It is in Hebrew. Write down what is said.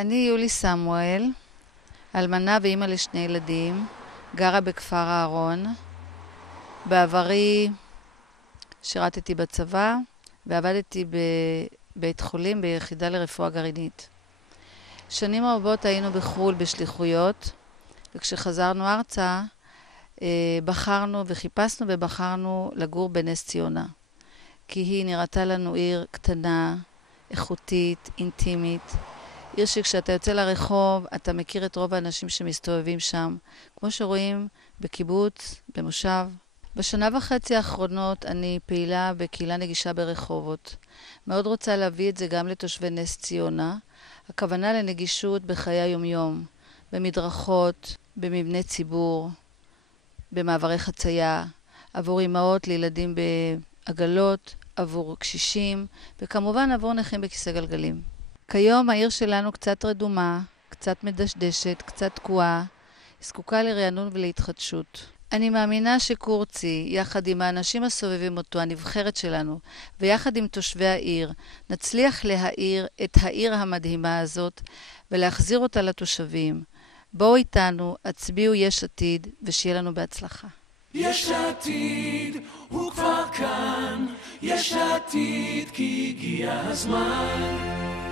אני יולי סמואל, אלמנה ואימא לשני ילדים, גרה בכפר הארון. בעברי שירתתי בצבא ועבדתי בבית חולים ביחידה לרפואה גרעינית. שנים רבות היינו בחו"ל בשליחויות, וכשחזרנו ארצה בחרנו וחיפשנו ובחרנו לגור בנס ציונה. כי היא נראתה לנו עיר קטנה, איכותית, אינטימית. עיר שכשאתה יוצא לרחוב, אתה מכיר את רוב האנשים שמסתובבים שם, כמו שרואים בקיבוץ, במושב. בשנה וחצי האחרונות אני פעילה בקהילה נגישה ברחובות. מאוד רוצה להביא את זה גם לתושבי נס ציונה. הכוונה לנגישות בחיי היומיום, במדרכות, במבני ציבור, במעברי חצייה, עבור אמהות לילדים בעגלות, עבור קשישים, וכמובן עבור נכים בכיסא גלגלים. כיום העיר שלנו קצת רדומה, קצת מדשדשת, קצת תקועה, היא זקוקה לרענון ולהתחדשות. אני מאמינה שקורצי, יחד עם האנשים הסובבים אותו, הנבחרת שלנו, ויחד עם תושבי העיר, נצליח להאיר את העיר המדהימה הזאת ולהחזיר אותה לתושבים. בואו איתנו, הצביעו יש עתיד, ושיהיה לנו בהצלחה. יש עתיד, הוא כבר כאן, יש עתיד כי הגיע הזמן.